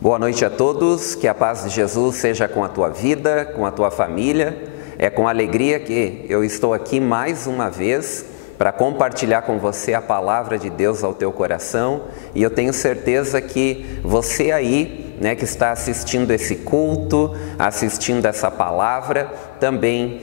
Boa noite a todos, que a paz de Jesus seja com a tua vida, com a tua família. É com alegria que eu estou aqui mais uma vez para compartilhar com você a palavra de Deus ao teu coração. E eu tenho certeza que você aí, que está assistindo esse culto, assistindo essa palavra, também,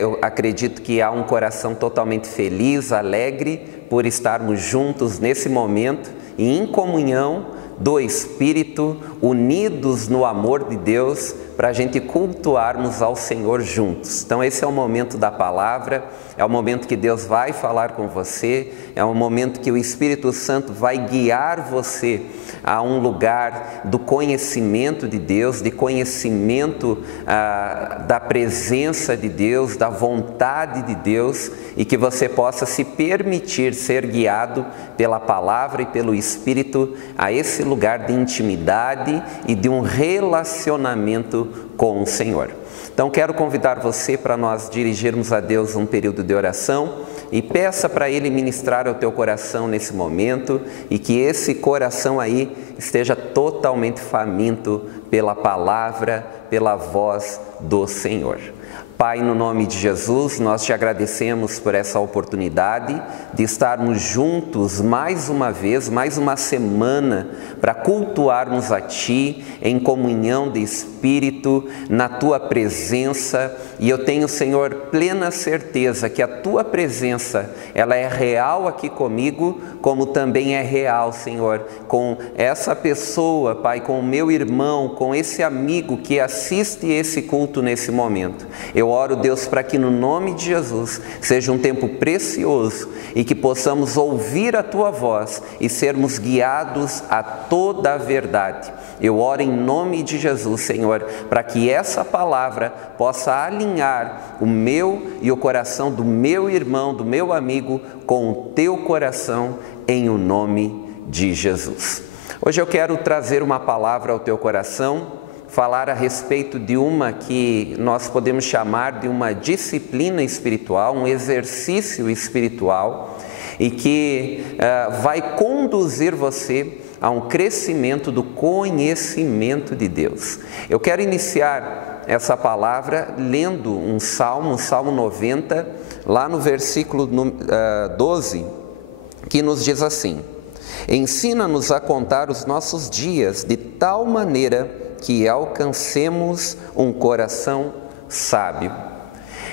eu acredito que há um coração totalmente feliz, alegre por estarmos juntos nesse momento e em comunhão do Espírito, unidos no amor de Deus, para a gente cultuarmos ao Senhor juntos. Então esse é o momento da palavra, é o momento que Deus vai falar com você, é o momento que o Espírito Santo vai guiar você a um lugar do conhecimento de Deus, de conhecimento da presença de Deus, da vontade de Deus, e que você possa se permitir ser guiado pela palavra e pelo Espírito a esse lugar de intimidade e de um relacionamento com o Senhor. Então quero convidar você para nós dirigirmos a Deus um período de oração e peça para Ele ministrar ao teu coração nesse momento e que esse coração aí esteja totalmente faminto pela palavra, pela voz do Senhor. Pai, no nome de Jesus, nós te agradecemos por essa oportunidade de estarmos juntos mais uma vez, mais uma semana, para cultuarmos a Ti em comunhão de Espírito, na Tua presença. E eu tenho, Senhor, plena certeza que a Tua presença, ela é real aqui comigo, como também é real, Senhor, com essa pessoa, Pai, com o meu irmão, com esse amigo que assiste esse culto nesse momento. Eu oro, Deus, para que no nome de Jesus seja um tempo precioso e que possamos ouvir a Tua voz e sermos guiados a toda a verdade. Eu oro em nome de Jesus, Senhor, para que essa palavra possa alinhar o meu e o coração do meu irmão, do meu amigo, com o Teu coração, em o nome de Jesus. Hoje eu quero trazer uma palavra ao teu coração, falar a respeito de uma que nós podemos chamar de uma disciplina espiritual, um exercício espiritual, e que vai conduzir você a um crescimento do conhecimento de Deus. Eu quero iniciar essa palavra lendo um salmo, o Salmo 90, lá no versículo 12, que nos diz assim: ensina-nos a contar os nossos dias de tal maneira que alcancemos um coração sábio.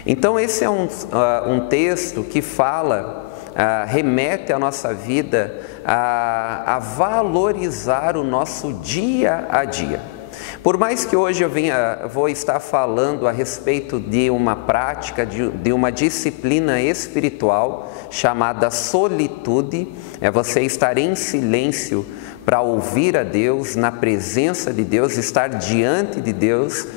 Então esse é um texto que fala, remete a nossa vida a valorizar o nosso dia a dia. Por mais que hoje eu vou estar falando a respeito de uma prática, de uma disciplina espiritual chamada solitude, é você estar em silêncio para ouvir a Deus, na presença de Deus, estar diante de Deus,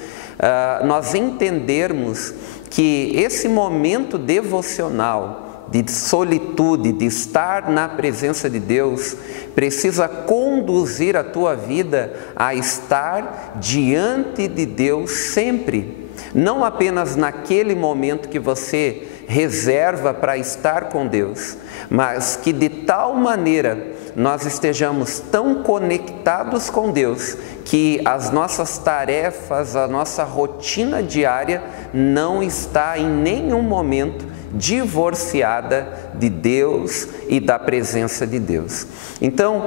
nós entendermos que esse momento devocional, de solitude, de estar na presença de Deus, precisa conduzir a tua vida a estar diante de Deus sempre. Não apenas naquele momento que você reserva para estar com Deus, mas que de tal maneira nós estejamos tão conectados com Deus que as nossas tarefas, a nossa rotina diária não está em nenhum momento divorciada de Deus e da presença de Deus. Então,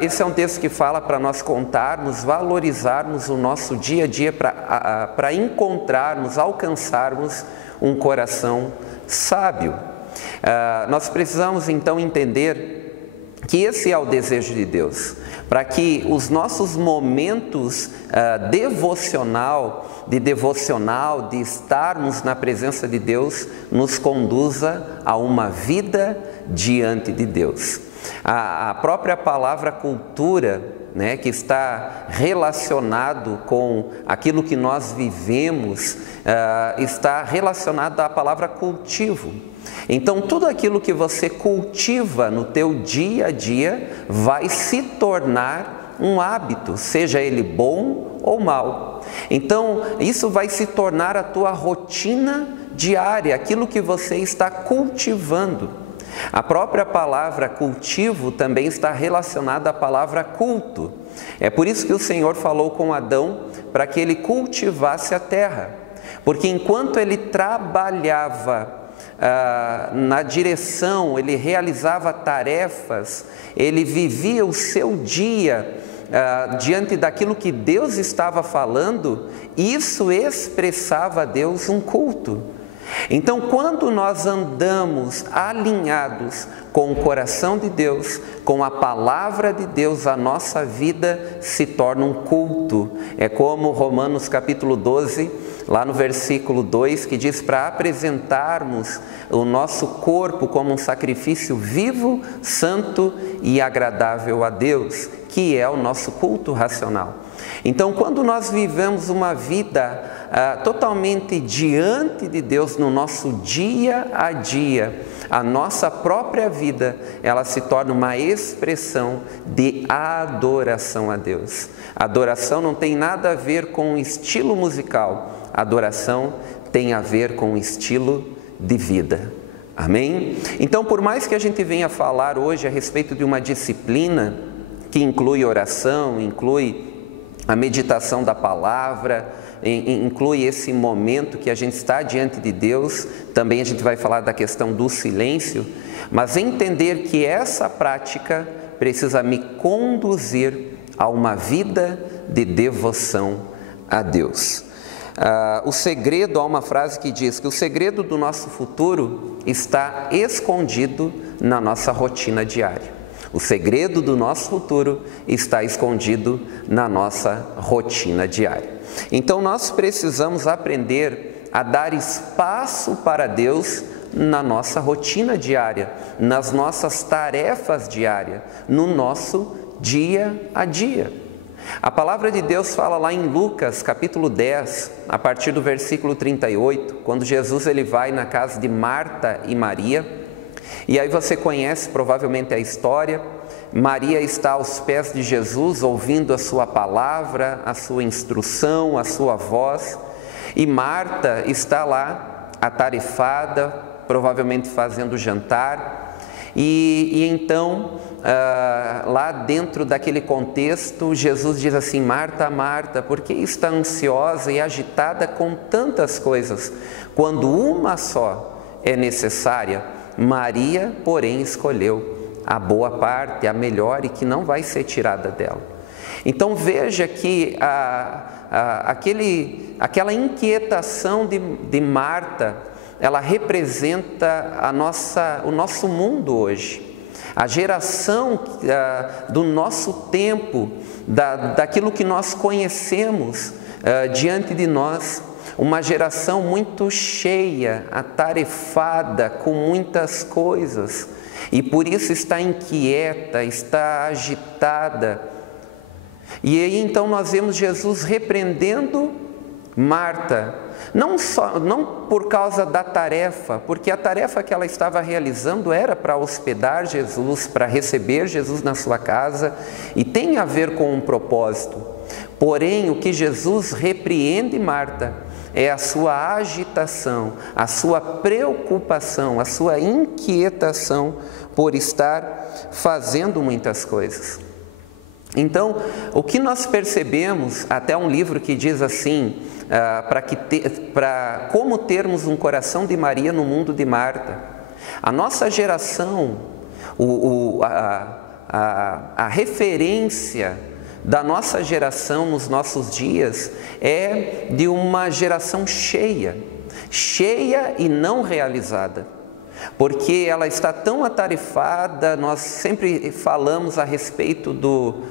esse é um texto que fala para nós contarmos, valorizarmos o nosso dia a dia para encontrarmos, alcançarmos um coração sábio. Nós precisamos então entender que esse é o desejo de Deus, para que os nossos momentos de estarmos na presença de Deus, nos conduza a uma vida diante de Deus. A própria palavra cultura, que está relacionado com aquilo que nós vivemos, está relacionado à palavra cultivo. Então tudo aquilo que você cultiva no teu dia a dia vai se tornar um hábito, seja ele bom ou mau. Então isso vai se tornar a tua rotina diária, aquilo que você está cultivando. A própria palavra cultivo também está relacionada à palavra culto. É por isso que o Senhor falou com Adão para que ele cultivasse a terra. Porque enquanto ele trabalhava na direção, ele realizava tarefas, ele vivia o seu dia diante daquilo que Deus estava falando, isso expressava a Deus um culto. Então, quando nós andamos alinhados com o coração de Deus, com a palavra de Deus, a nossa vida se torna um culto. É como Romanos capítulo 12, lá no versículo 2, que diz para apresentarmos o nosso corpo como um sacrifício vivo, santo e agradável a Deus, que é o nosso culto racional. Então, quando nós vivemos uma vida totalmente diante de Deus no nosso dia a dia, a nossa própria vida, ela se torna uma expressão de adoração a Deus. Adoração não tem nada a ver com o estilo musical, adoração tem a ver com o estilo de vida. Amém? Então, por mais que a gente venha falar hoje a respeito de uma disciplina que inclui oração, inclui a meditação da palavra, inclui esse momento que a gente está diante de Deus, também a gente vai falar da questão do silêncio, mas entender que essa prática precisa me conduzir a uma vida de devoção a Deus. O segredo, há uma frase que diz que o segredo do nosso futuro está escondido na nossa rotina diária. O segredo do nosso futuro está escondido na nossa rotina diária. Então nós precisamos aprender a dar espaço para Deus na nossa rotina diária, nas nossas tarefas diárias, no nosso dia a dia. A palavra de Deus fala lá em Lucas capítulo 10, a partir do versículo 38, quando Jesus ele vai na casa de Marta e Maria. E aí você conhece provavelmente a história. Maria está aos pés de Jesus, ouvindo a sua palavra, a sua instrução, a sua voz. E Marta está lá, atarefada, provavelmente fazendo jantar. E então, lá dentro daquele contexto, Jesus diz assim: Marta, Marta, por que está ansiosa e agitada com tantas coisas, quando uma só é necessária? Maria, porém, escolheu a boa parte, a melhor, e que não vai ser tirada dela. Então veja que aquela inquietação de Marta, ela representa o nosso mundo hoje. A geração do nosso tempo, daquilo que nós conhecemos diante de nós. Uma geração muito cheia, atarefada, com muitas coisas, e por isso está inquieta, está agitada. E aí então nós vemos Jesus repreendendo Marta, não por causa da tarefa, porque a tarefa que ela estava realizando era para hospedar Jesus, para receber Jesus na sua casa, e tem a ver com um propósito. Porém, o que Jesus repreende Marta é a sua agitação, a sua preocupação, a sua inquietação por estar fazendo muitas coisas. Então, o que nós percebemos, até um livro que diz assim, para como termos um coração de Maria no mundo de Marta. A nossa geração, a referência da nossa geração nos nossos dias é de uma geração cheia e não realizada, porque ela está tão atarefada. Nós sempre falamos a respeito do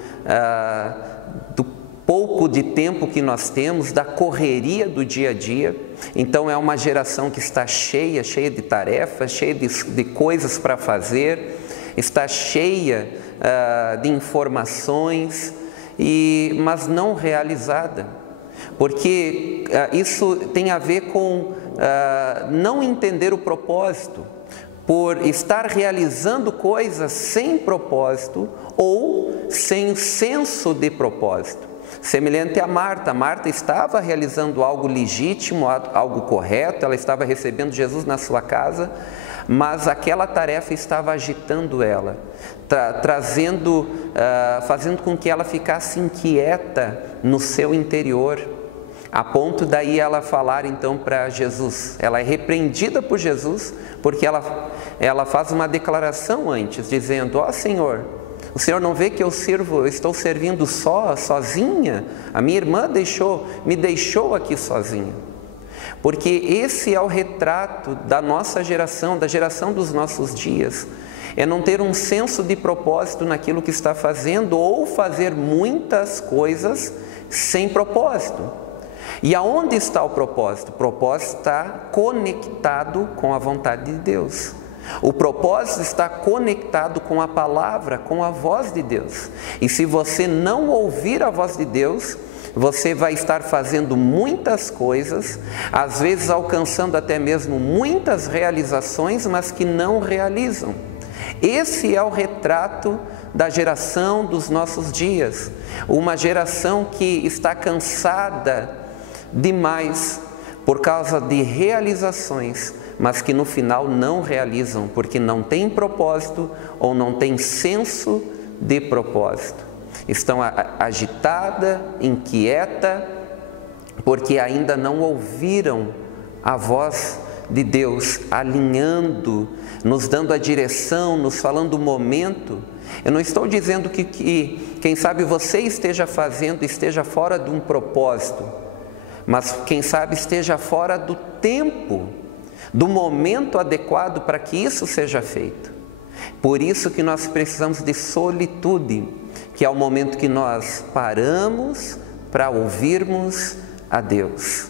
pouco de tempo que nós temos, da correria do dia a dia. Então é uma geração que está cheia de tarefas, cheia de coisas para fazer, está cheia de informações, mas não realizada, porque isso tem a ver com não entender o propósito, por estar realizando coisas sem propósito ou sem senso de propósito. Semelhante a Marta. Marta estava realizando algo legítimo, algo correto, ela estava recebendo Jesus na sua casa, mas aquela tarefa estava agitando ela, fazendo com que ela ficasse inquieta no seu interior, a ponto daí ela falar então para Jesus. Ela é repreendida por Jesus, porque ela faz uma declaração antes, dizendo: ó Senhor, o Senhor não vê que eu estou servindo sozinha? A minha irmã me deixou aqui sozinha. Porque esse é o retrato da nossa geração, da geração dos nossos dias. É não ter um senso de propósito naquilo que está fazendo, ou fazer muitas coisas sem propósito. E aonde está o propósito? O propósito está conectado com a vontade de Deus. O propósito está conectado com a palavra, com a voz de Deus. E se você não ouvir a voz de Deus, você vai estar fazendo muitas coisas, às vezes alcançando até mesmo muitas realizações, mas que não realizam. Esse é o retrato da geração dos nossos dias. Uma geração que está cansada demais por causa de realizações, mas que no final não realizam, porque não tem propósito ou não tem senso de propósito. Estão agitada, inquieta, porque ainda não ouviram a voz de Deus, alinhando, nos dando a direção, nos falando o momento. Eu não estou dizendo que quem sabe você esteja fora de um propósito, mas quem sabe esteja fora do tempo, do momento adequado para que isso seja feito. Por isso que nós precisamos de solitude, que é o momento que nós paramos para ouvirmos a Deus.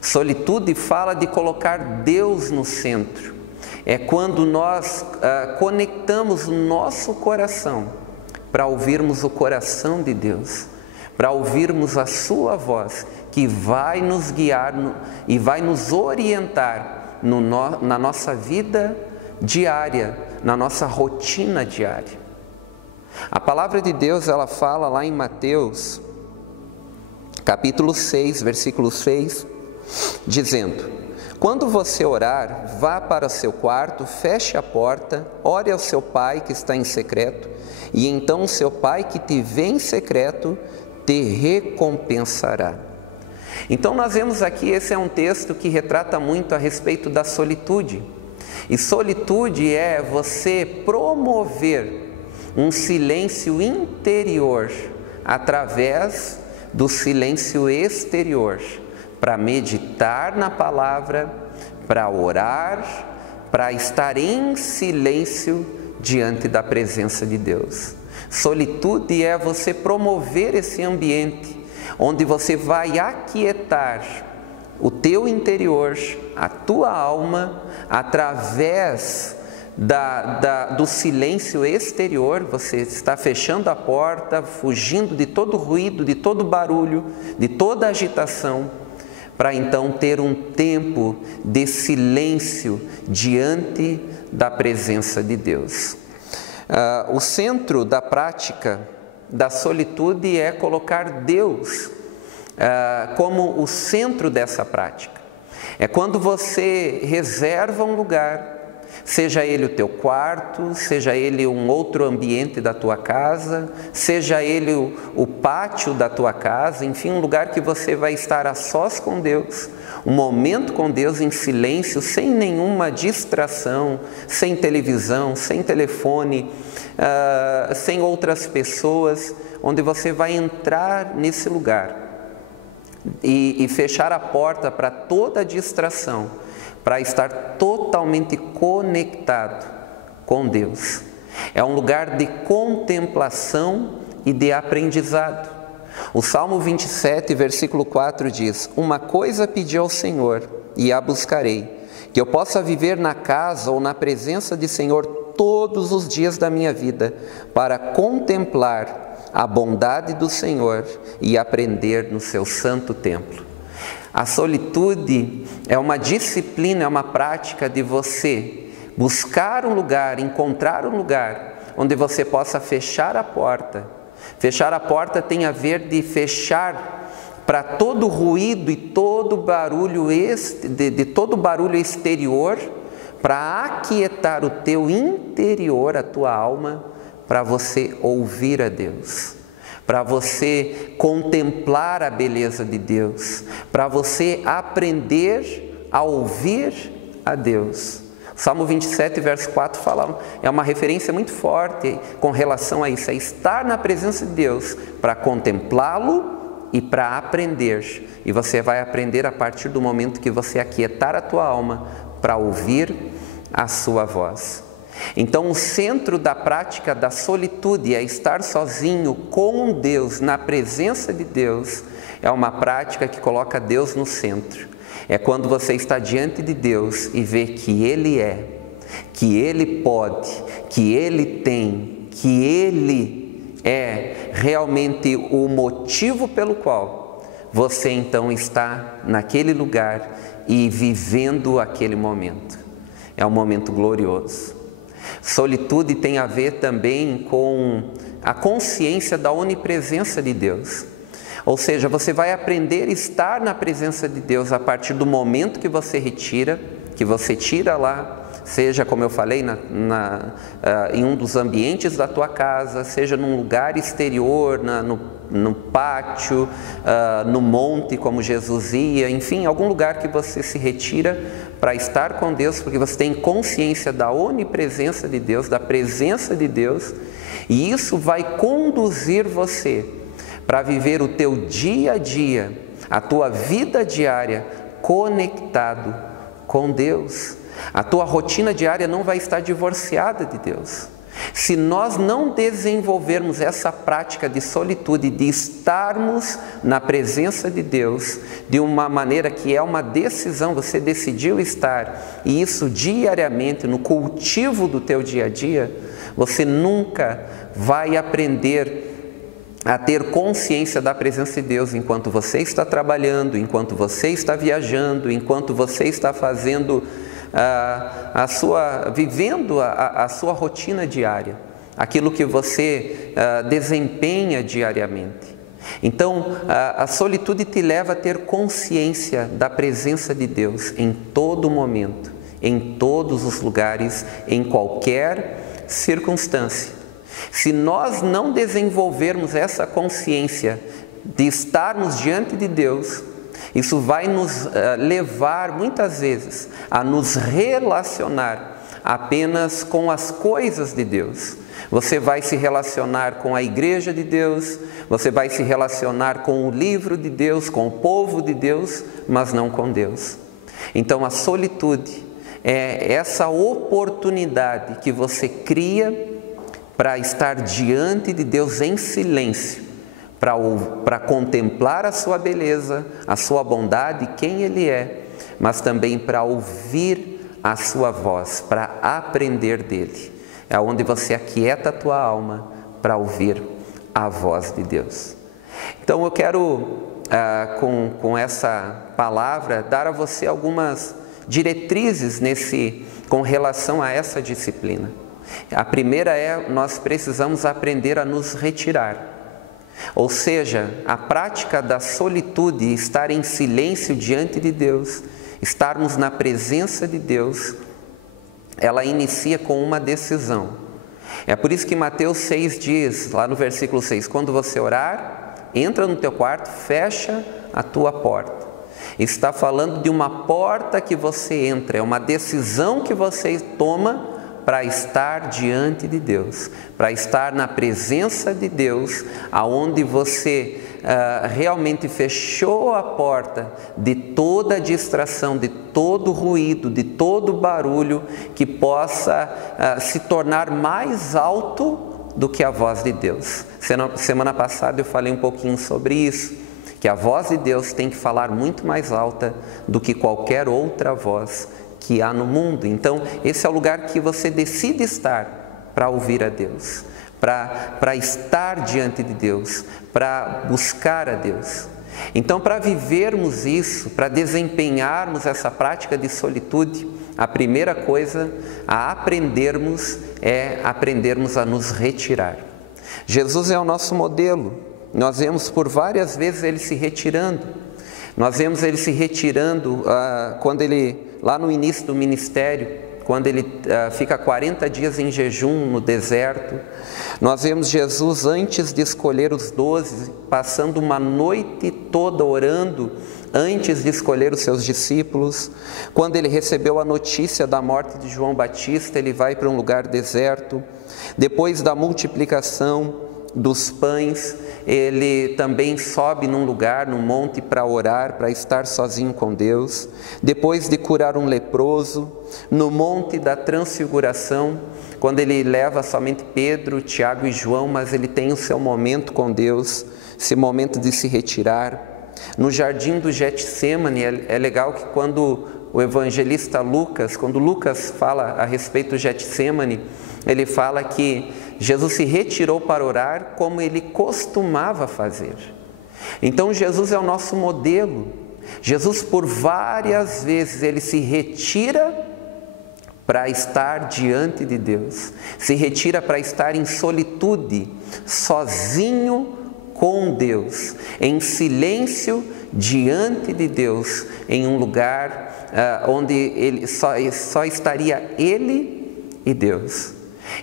Solitude fala de colocar Deus no centro. É quando nós conectamos o nosso coração para ouvirmos o coração de Deus, para ouvirmos a sua voz, que vai nos guiar e vai nos orientar na nossa vida diária, na nossa rotina diária. A palavra de Deus, ela fala lá em Mateus, capítulo 6, versículo 6, dizendo: quando você orar, vá para o seu quarto, feche a porta, ore ao seu pai que está em secreto, e então o seu pai que te vê em secreto te recompensará. Então nós vemos aqui, esse é um texto que retrata muito a respeito da solitude. E solitude é você promover um silêncio interior através do silêncio exterior, para meditar na palavra, para orar, para estar em silêncio diante da presença de Deus. Solitude é você promover esse ambiente onde você vai aquietar o teu interior, a tua alma, através do silêncio exterior. Você está fechando a porta, fugindo de todo ruído, de todo barulho, de toda agitação, para então ter um tempo de silêncio diante da presença de Deus. O centro da prática da solitude é colocar Deus como o centro dessa prática. É quando você reserva um lugar, seja ele o teu quarto, seja ele um outro ambiente da tua casa, seja ele o pátio da tua casa, enfim, um lugar que você vai estar a sós com Deus, um momento com Deus em silêncio, sem nenhuma distração, sem televisão, sem telefone, sem outras pessoas, onde você vai entrar nesse lugar e fechar a porta para toda distração, para estar totalmente conectado com Deus. É um lugar de contemplação e de aprendizado. O Salmo 27, versículo 4 diz: uma coisa pedi ao Senhor e a buscarei, que eu possa viver na casa ou na presença de Senhor todos os dias da minha vida, para contemplar a bondade do Senhor e aprender no seu santo templo. A solitude é uma disciplina, é uma prática de você buscar um lugar, encontrar um lugar onde você possa fechar a porta. Fechar a porta tem a ver de fechar para todo ruído e todo barulho de todo barulho exterior, para aquietar o teu interior, a tua alma, para você ouvir a Deus, para você contemplar a beleza de Deus, para você aprender a ouvir a Deus. Salmo 27, verso 4 fala, é uma referência muito forte com relação a isso, é estar na presença de Deus para contemplá-lo e para aprender. E você vai aprender a partir do momento que você aquietar a tua alma para ouvir a sua voz. Então, o centro da prática da solitude é estar sozinho com Deus, na presença de Deus. É uma prática que coloca Deus no centro. É quando você está diante de Deus e vê que Ele é, que Ele pode, que Ele tem, que Ele é realmente o motivo pelo qual você então está naquele lugar e vivendo aquele momento. É um momento glorioso. Solitude tem a ver também com a consciência da onipresença de Deus. Ou seja, você vai aprender a estar na presença de Deus a partir do momento que você retira, que você tira lá, seja, como eu falei, em um dos ambientes da tua casa, seja num lugar exterior, no pátio, no monte, como Jesus ia, enfim, algum lugar que você se retira para estar com Deus, porque você tem consciência da onipresença de Deus, da presença de Deus, e isso vai conduzir você para viver o teu dia a dia, a tua vida diária conectado com Deus. A tua rotina diária não vai estar divorciada de Deus. Se nós não desenvolvermos essa prática de solitude, de estarmos na presença de Deus, de uma maneira que é uma decisão, você decidiu estar, e isso diariamente, no cultivo do teu dia a dia, você nunca vai aprender a ter consciência da presença de Deus enquanto você está trabalhando, enquanto você está viajando, enquanto você está fazendo vivendo a sua rotina diária, aquilo que você desempenha diariamente. Então, a solitude te leva a ter consciência da presença de Deus em todo momento, em todos os lugares, em qualquer circunstância. Se nós não desenvolvermos essa consciência de estarmos diante de Deus, isso vai nos levar muitas vezes a nos relacionar apenas com as coisas de Deus. Você vai se relacionar com a igreja de Deus, você vai se relacionar com o livro de Deus, com o povo de Deus, mas não com Deus. Então a solitude é essa oportunidade que você cria para estar diante de Deus em silêncio, para contemplar a sua beleza, a sua bondade, quem Ele é, mas também para ouvir a sua voz, para aprender dEle. É onde você aquieta a tua alma para ouvir a voz de Deus. Então eu quero, com essa palavra, dar a você algumas diretrizes com relação a essa disciplina. A primeira é, nós precisamos aprender a nos retirar. Ou seja, a prática da solitude, estar em silêncio diante de Deus, estarmos na presença de Deus, ela inicia com uma decisão. É por isso que Mateus 6 diz, lá no versículo 6, quando você orar, entra no teu quarto, fecha a tua porta. Está falando de uma porta que você entra, é uma decisão que você toma para estar diante de Deus, para estar na presença de Deus, aonde você realmente fechou a porta de toda distração, de todo ruído, de todo barulho que possa se tornar mais alto do que a voz de Deus. Semana passada eu falei um pouquinho sobre isso, que a voz de Deus tem que falar muito mais alta do que qualquer outra voz que há no mundo. Então, esse é o lugar que você decide estar para ouvir a Deus, para estar diante de Deus, para buscar a Deus. Então, para vivermos isso, para desempenharmos essa prática de solitude, a primeira coisa a aprendermos é aprendermos a nos retirar. Jesus é o nosso modelo. Nós vemos por várias vezes Ele se retirando. Nós vemos Ele se retirando quando Ele, lá no início do ministério, quando ele fica 40 dias em jejum no deserto. Nós vemos Jesus, antes de escolher os 12, passando uma noite toda orando, antes de escolher os seus discípulos. Quando ele recebeu a notícia da morte de João Batista, ele vai para um lugar deserto. Depois da multiplicação dos pães, ele também sobe num lugar, num monte, para orar, para estar sozinho com Deus. Depois de curar um leproso, no monte da transfiguração, quando ele leva somente Pedro, Tiago e João, mas ele tem o seu momento com Deus, esse momento de se retirar. No jardim do Getsêmani, é legal que quando o evangelista Lucas, quando Lucas fala a respeito do Getsêmani, ele fala que Jesus se retirou para orar como ele costumava fazer. Então Jesus é o nosso modelo. Jesus, por várias vezes, ele se retira para estar diante de Deus, se retira para estar em solitude, sozinho com Deus, em silêncio diante de Deus, em um lugar onde ele só estaria ele e Deus.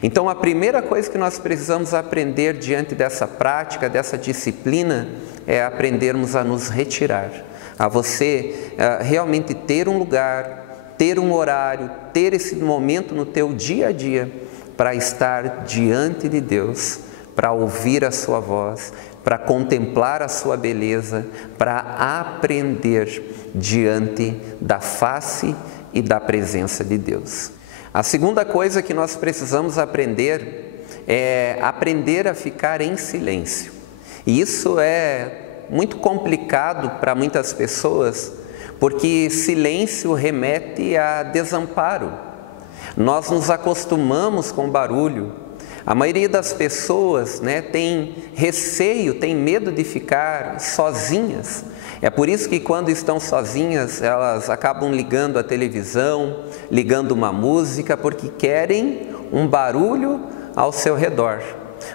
Então a primeira coisa que nós precisamos aprender diante dessa prática, dessa disciplina, é aprendermos a nos retirar, a você realmente ter um lugar, ter um horário, ter esse momento no teu dia a dia para estar diante de Deus, para ouvir a sua voz, para contemplar a sua beleza, para aprender diante da face e da presença de Deus. A segunda coisa que nós precisamos aprender é aprender a ficar em silêncio. E isso é muito complicado para muitas pessoas, porque silêncio remete a desamparo. Nós nos acostumamos com barulho. A maioria das pessoas, tem receio, tem medo de ficar sozinhas. É por isso que quando estão sozinhas, elas acabam ligando a televisão, ligando uma música, porque querem um barulho ao seu redor.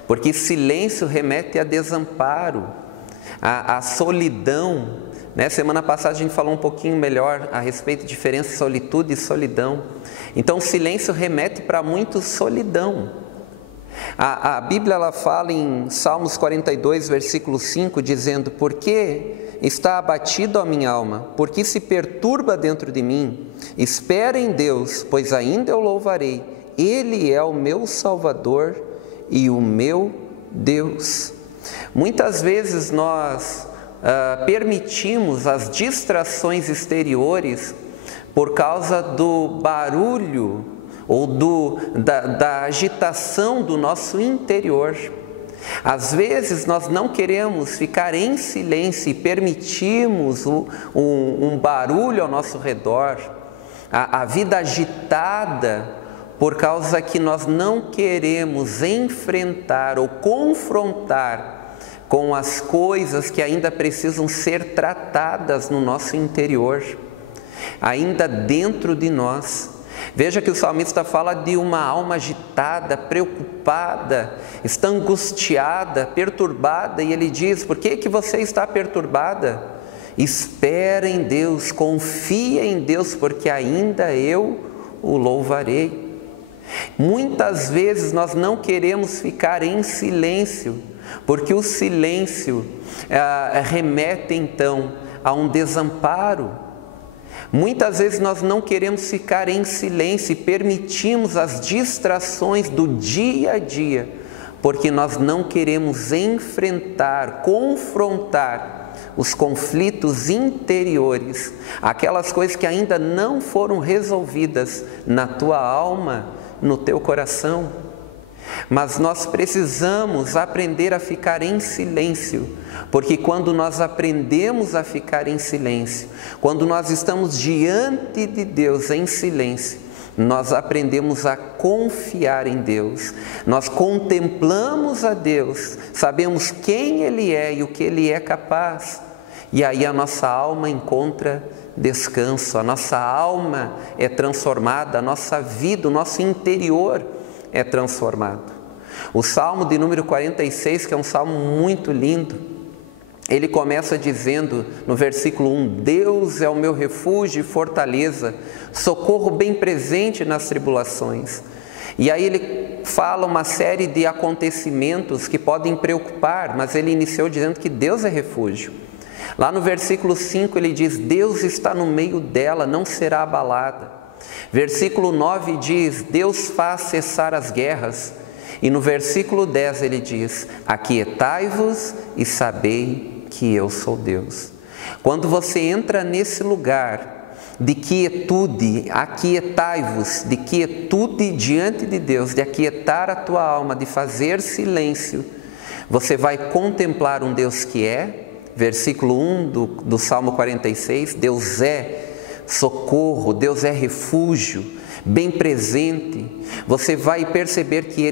Porque silêncio remete a desamparo, a solidão. Semana passada a gente falou um pouquinho melhor a respeito da diferença de solitude e solidão. Então silêncio remete para muito solidão. A Bíblia ela fala em Salmos 42, versículo 5, dizendo: "Por que está abatido a minha alma? Por que se perturba dentro de mim? Espera em Deus, pois ainda eu louvarei. Ele é o meu Salvador e o meu Deus." Muitas vezes nós permitimos as distrações exteriores por causa do barulho ou da agitação do nosso interior. Às vezes nós não queremos ficar em silêncio e permitimos um barulho ao nosso redor, a vida agitada, por causa que nós não queremos enfrentar ou confrontar com as coisas que ainda precisam ser tratadas no nosso interior, ainda dentro de nós. Veja que o salmista fala de uma alma agitada, preocupada, está angustiada, perturbada, e ele diz: "Por que você está perturbada? Espera em Deus, confia em Deus, porque ainda eu o louvarei." Muitas vezes nós não queremos ficar em silêncio, porque o silêncio remete então a um desamparo. Muitas vezes nós não queremos ficar em silêncio e permitimos as distrações do dia a dia, porque nós não queremos enfrentar, confrontar os conflitos interiores, aquelas coisas que ainda não foram resolvidas na tua alma, no teu coração. Mas nós precisamos aprender a ficar em silêncio, porque quando nós aprendemos a ficar em silêncio, quando nós estamos diante de Deus em silêncio, nós aprendemos a confiar em Deus, nós contemplamos a Deus, sabemos quem Ele é e o que Ele é capaz, e aí a nossa alma encontra descanso, a nossa alma é transformada, a nossa vida, o nosso interior é transformado. O Salmo de número 46, que é um salmo muito lindo, ele começa dizendo no versículo 1, Deus é o meu refúgio e fortaleza, socorro bem presente nas tribulações. E aí ele fala uma série de acontecimentos que podem preocupar, mas ele iniciou dizendo que Deus é refúgio. Lá no versículo 5 ele diz, Deus está no meio dela, não será abalada. Versículo 9 diz, Deus faz cessar as guerras. E no versículo 10 ele diz, aquietai-vos e sabei que eu sou Deus. Quando você entra nesse lugar de quietude, aquietai-vos, de quietude diante de Deus, de aquietar a tua alma, de fazer silêncio, você vai contemplar um Deus que é, versículo 1 do Salmo 46, Deus é socorro, Deus é refúgio, bem presente. Você vai perceber que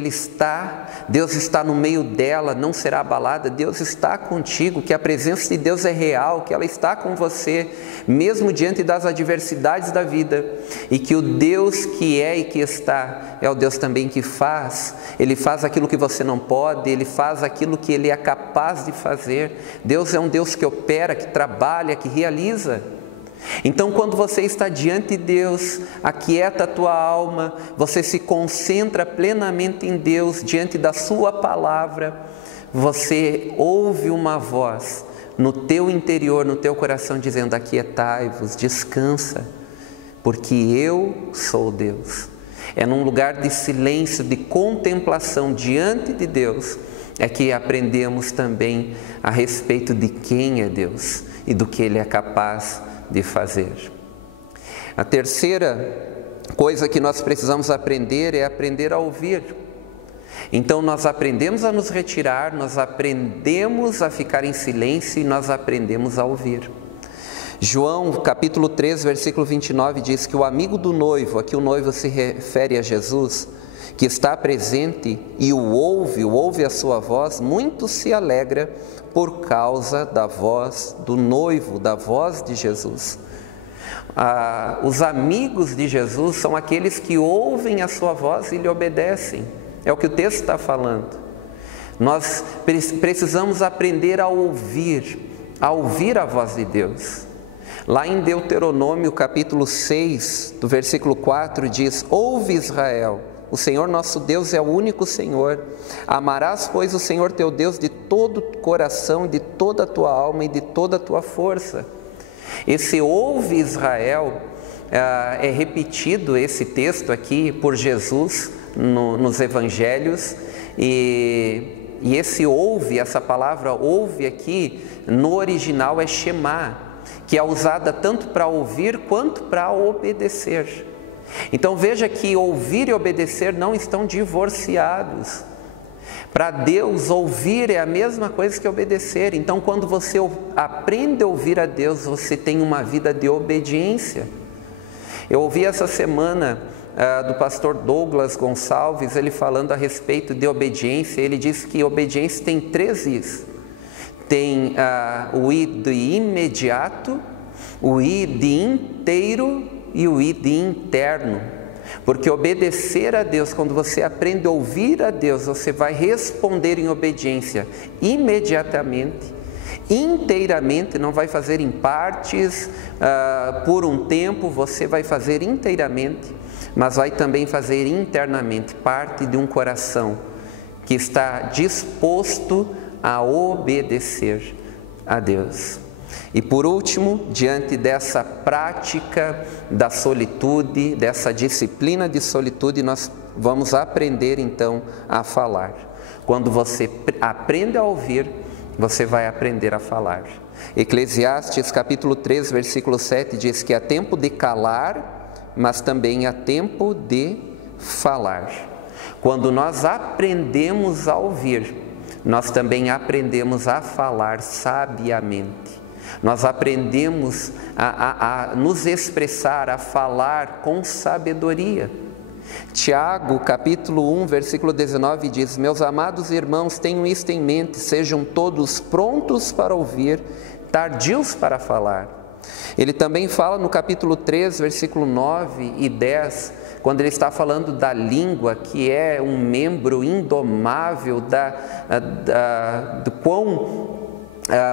Deus está no meio dela, não será abalada, Deus está contigo, que a presença de Deus é real, que ela está com você, mesmo diante das adversidades da vida, e que o Deus que é e que está, é o Deus também que faz. Ele faz aquilo que você não pode, Ele faz aquilo que Ele é capaz de fazer. Deus é um Deus que opera, que trabalha, que realiza. Então, quando você está diante de Deus, aquieta a tua alma, você se concentra plenamente em Deus, diante da sua palavra, você ouve uma voz no teu interior, no teu coração, dizendo, aquietai-vos, descansa, porque eu sou Deus. É num lugar de silêncio, de contemplação diante de Deus, é que aprendemos também a respeito de quem é Deus e do que Ele é capaz de fazer. A terceira coisa que nós precisamos aprender é aprender a ouvir. Então nós aprendemos a nos retirar, nós aprendemos a ficar em silêncio e nós aprendemos a ouvir. João capítulo 3, versículo 29 diz que o amigo do noivo, aqui o noivo se refere a Jesus, que está presente e o ouve a sua voz, muito se alegra por causa da voz do noivo, da voz de Jesus. Os amigos de Jesus são aqueles que ouvem a sua voz e lhe obedecem. É o que o texto está falando. Nós precisamos aprender a ouvir a voz de Deus. Lá em Deuteronômio capítulo 6, do versículo 4, diz, ouve Israel, o Senhor nosso Deus é o único Senhor. Amarás, pois, o Senhor teu Deus de todo o coração, de toda a tua alma e de toda a tua força. Esse ouve Israel, é repetido esse texto aqui por Jesus nos evangelhos, e esse ouve, essa palavra ouve aqui, no original é shema, que é usada tanto para ouvir quanto para obedecer. Então veja que ouvir e obedecer não estão divorciados. Para Deus, ouvir é a mesma coisa que obedecer. Então quando você aprende a ouvir a Deus, você tem uma vida de obediência. Eu ouvi essa semana do pastor Douglas Gonçalves, ele falando a respeito de obediência. Ele disse que obediência tem 3 I's. Tem o I de imediato, o I de inteiro e o I de interno. Porque obedecer a Deus, quando você aprende a ouvir a Deus, você vai responder em obediência imediatamente, inteiramente, não vai fazer em partes, por um tempo, você vai fazer inteiramente, mas vai também fazer internamente, parte de um coração que está disposto a obedecer a Deus. E por último, diante dessa prática da solitude, dessa disciplina de solitude, nós vamos aprender então a falar. Quando você aprende a ouvir, você vai aprender a falar. Eclesiastes capítulo 3, versículo 7 diz que há tempo de calar, mas também há tempo de falar. Quando nós aprendemos a ouvir, nós também aprendemos a falar sabiamente. Nós aprendemos a nos expressar, a falar com sabedoria. Tiago, capítulo 1, versículo 19 diz: meus amados irmãos, tenham isto em mente, sejam todos prontos para ouvir, tardios para falar. Ele também fala no capítulo 3, versículo 9 e 10, quando ele está falando da língua, que é um membro indomável, do quão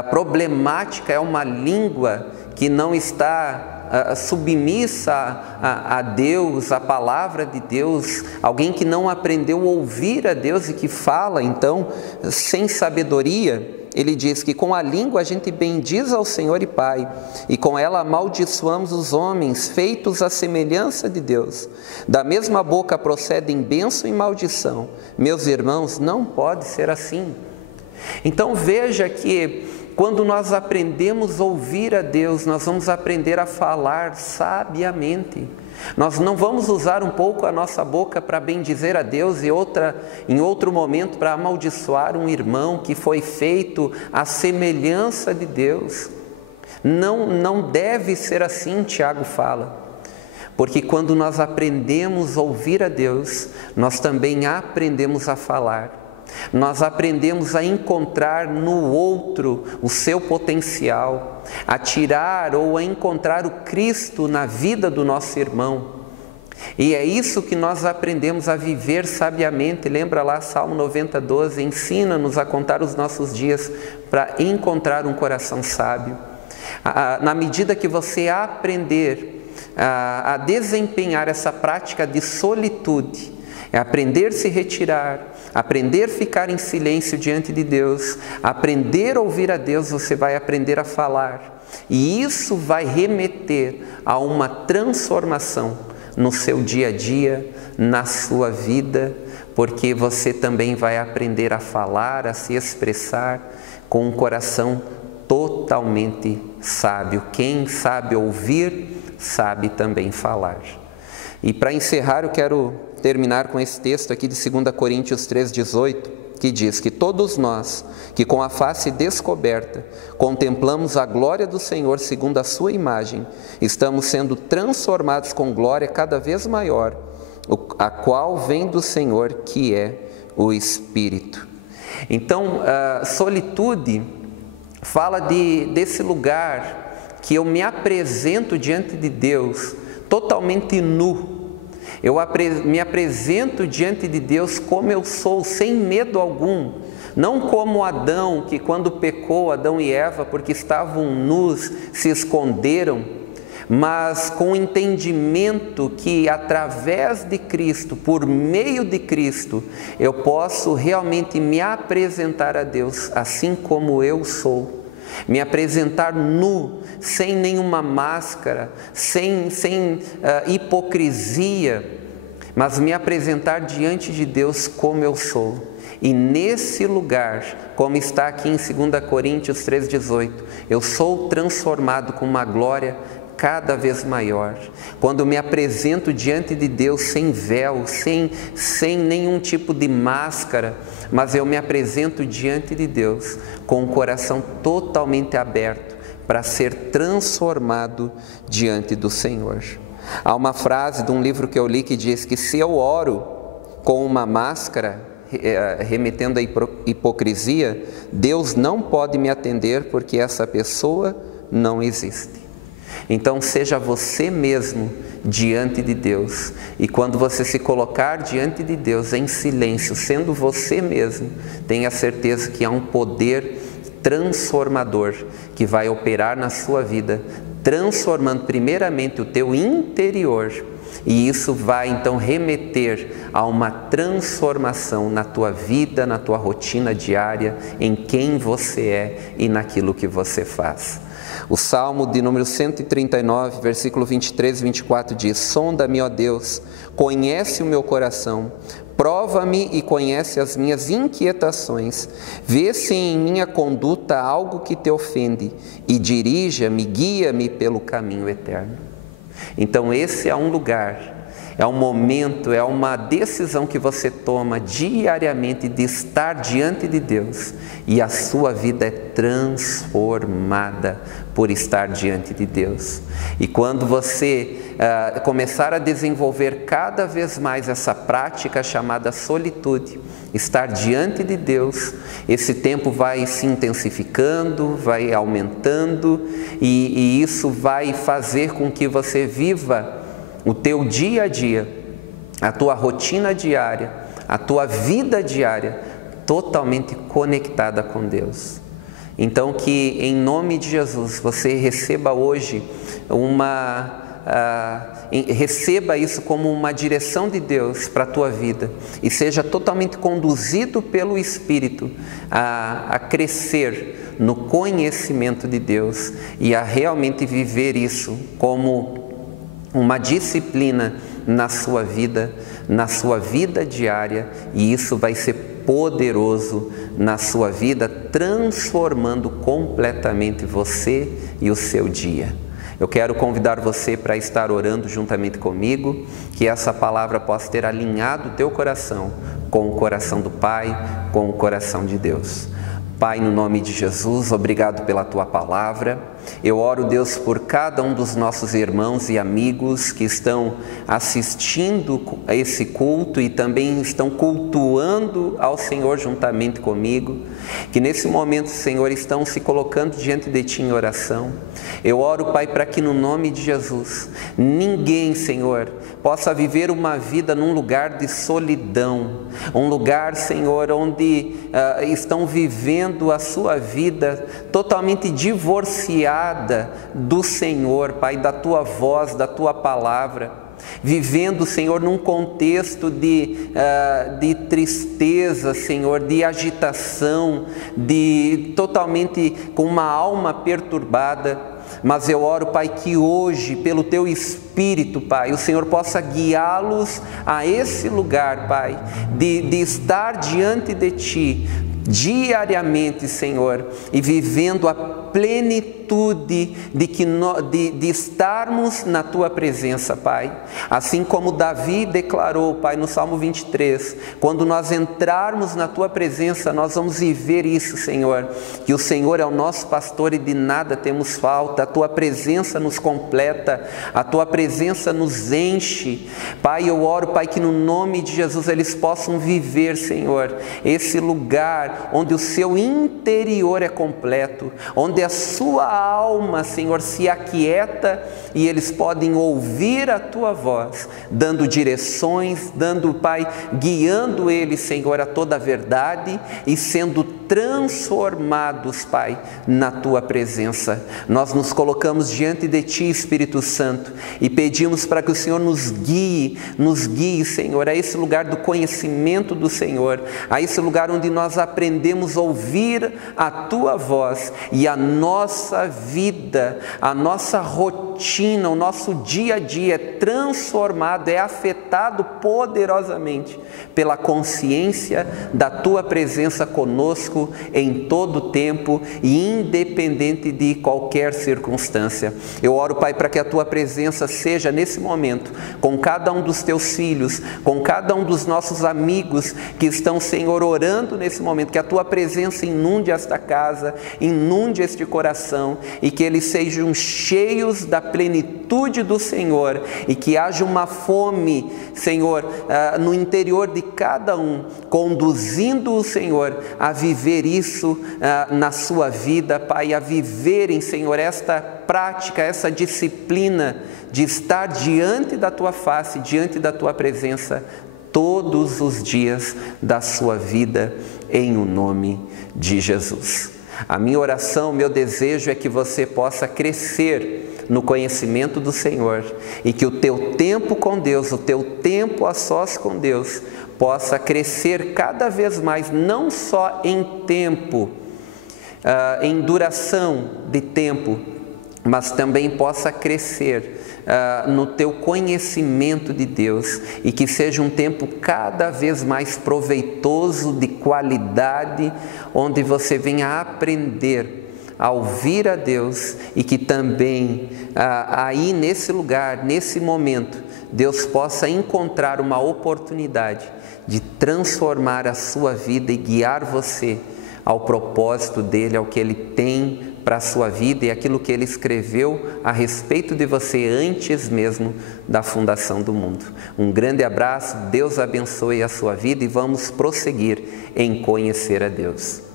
problemática, é uma língua que não está submissa a Deus, a palavra de Deus, alguém que não aprendeu a ouvir a Deus e que fala, então, sem sabedoria. Ele diz que com a língua a gente bendiz ao Senhor e Pai, e com ela amaldiçoamos os homens, feitos à semelhança de Deus. Da mesma boca procedem bênção e maldição. Meus irmãos, não pode ser assim. Então veja que quando nós aprendemos a ouvir a Deus, nós vamos aprender a falar sabiamente. Nós não vamos usar um pouco a nossa boca para bendizer a Deus e em outro momento para amaldiçoar um irmão que foi feito à semelhança de Deus. Não deve ser assim, Tiago fala. Porque quando nós aprendemos a ouvir a Deus, nós também aprendemos a falar. Nós aprendemos a encontrar no outro o seu potencial, a tirar ou a encontrar o Cristo na vida do nosso irmão. E é isso que nós aprendemos a viver sabiamente. Lembra lá Salmo 90:12, ensina-nos a contar os nossos dias para encontrar um coração sábio. Na medida que você aprender a desempenhar essa prática de solitude, é aprender a se retirar, aprender a ficar em silêncio diante de Deus, aprender a ouvir a Deus, você vai aprender a falar. E isso vai remeter a uma transformação no seu dia a dia, na sua vida, porque você também vai aprender a falar, a se expressar com um coração totalmente sábio. Quem sabe ouvir, sabe também falar. E para encerrar, eu quero terminar com esse texto aqui de 2 Coríntios 3,18, que diz que todos nós, que com a face descoberta, contemplamos a glória do Senhor segundo a sua imagem, estamos sendo transformados com glória cada vez maior, a qual vem do Senhor, que é o Espírito. Então, a solitude fala desse lugar que eu me apresento diante de Deus totalmente nu. Eu me apresento diante de Deus como eu sou, sem medo algum. Não como Adão, que quando pecou, Adão e Eva, porque estavam nus, se esconderam, mas com o entendimento que através de Cristo, por meio de Cristo, eu posso realmente me apresentar a Deus assim como eu sou. Me apresentar nu, sem nenhuma máscara, sem hipocrisia, mas me apresentar diante de Deus como eu sou. E nesse lugar, como está aqui em 2 Coríntios 3,18, eu sou transformado com uma glória cada vez maior. Quando me apresento diante de Deus sem véu, sem nenhum tipo de máscara, mas eu me apresento diante de Deus com o coração totalmente aberto para ser transformado diante do Senhor. Há uma frase de um livro que eu li que diz que se eu oro com uma máscara, remetendo à hipocrisia, Deus não pode me atender porque essa pessoa não existe. Então seja você mesmo diante de Deus, e quando você se colocar diante de Deus em silêncio, sendo você mesmo, tenha certeza que há um poder transformador que vai operar na sua vida, transformando primeiramente o teu interior, e isso vai então remeter a uma transformação na tua vida, na tua rotina diária, em quem você é e naquilo que você faz. O Salmo de número 139, versículo 23 e 24 diz: sonda-me, ó Deus, conhece o meu coração, prova-me e conhece as minhas inquietações, vê se em minha conduta há algo que te ofende e dirija-me, guia-me pelo caminho eterno. Então esse é um lugar, é um momento, é uma decisão que você toma diariamente de estar diante de Deus, e a sua vida é transformada por estar diante de Deus. E quando você começar a desenvolver cada vez mais essa prática chamada solitude, estar diante de Deus, esse tempo vai se intensificando, vai aumentando, e isso vai fazer com que você viva o teu dia a dia, a tua rotina diária, a tua vida diária, totalmente conectada com Deus. Então que em nome de Jesus você receba hoje receba isso como uma direção de Deus para a tua vida e seja totalmente conduzido pelo Espírito a crescer no conhecimento de Deus e a realmente viver isso como uma disciplina na sua vida diária, e isso vai ser poderoso na sua vida, transformando completamente você e o seu dia. Eu quero convidar você para estar orando juntamente comigo, que essa palavra possa ter alinhado o teu coração com o coração do Pai, com o coração de Deus. Pai, no nome de Jesus, obrigado pela Tua palavra. Eu oro, Deus, por cada um dos nossos irmãos e amigos que estão assistindo a esse culto e também estão cultuando ao Senhor juntamente comigo, que nesse momento, Senhor, estão se colocando diante de Ti em oração. Eu oro, Pai, para que no nome de Jesus, ninguém, Senhor, possa viver uma vida num lugar de solidão, um lugar, Senhor, onde estão vivendo a sua vida totalmente divorciada do Senhor, Pai, da Tua voz, da Tua palavra, vivendo, Senhor, num contexto de tristeza, Senhor, de agitação, totalmente com uma alma perturbada. Mas eu oro, Pai, que hoje, pelo Teu Espírito, Pai, o Senhor possa guiá-los a esse lugar, Pai, de estar diante de Ti diariamente, Senhor, e vivendo a plenitude de estarmos na Tua presença, Pai. Assim como Davi declarou, Pai, no Salmo 23, quando nós entrarmos na Tua presença, nós vamos viver isso, Senhor, que o Senhor é o nosso pastor e de nada temos falta, a Tua presença nos completa, a Tua presença nos enche. Pai, eu oro, Pai, que no nome de Jesus eles possam viver, Senhor, esse lugar onde o seu interior é completo, onde a sua alma, Senhor, se aquieta e eles podem ouvir a Tua voz, dando direções, Pai, guiando eles, Senhor, a toda a verdade e sendo transformados, Pai, na Tua presença. Nós nos colocamos diante de Ti, Espírito Santo, e pedimos para que o Senhor nos guie, Senhor, a esse lugar do conhecimento do Senhor, a esse lugar onde nós aprendemos a ouvir a Tua voz e a nossa vida, a nossa rotina, o nosso dia a dia é transformado, é afetado poderosamente pela consciência da Tua presença conosco em todo o tempo e independente de qualquer circunstância. Eu oro, Pai, para que a Tua presença seja nesse momento com cada um dos Teus filhos, com cada um dos nossos amigos que estão, Senhor, orando nesse momento, que a Tua presença inunde esta casa, inunde este coração e que eles sejam cheios da plenitude do Senhor e que haja uma fome, Senhor, no interior de cada um, conduzindo o Senhor a viver isso na sua vida, Pai, a viverem, Senhor, esta prática, essa disciplina de estar diante da Tua face, diante da Tua presença todos os dias da sua vida, em o nome de Jesus. A minha oração, meu desejo é que você possa crescer no conhecimento do Senhor e que o teu tempo com Deus, o teu tempo a sós com Deus, possa crescer cada vez mais, não só em tempo, em duração de tempo, mas também possa crescer no teu conhecimento de Deus e que seja um tempo cada vez mais proveitoso, de qualidade, onde você venha aprender a ouvir a Deus e que também aí nesse lugar, nesse momento, Deus possa encontrar uma oportunidade de transformar a sua vida e guiar você ao propósito dele, ao que ele tem para a sua vida e aquilo que ele escreveu a respeito de você antes mesmo da fundação do mundo. Um grande abraço, Deus abençoe a sua vida e vamos prosseguir em conhecer a Deus.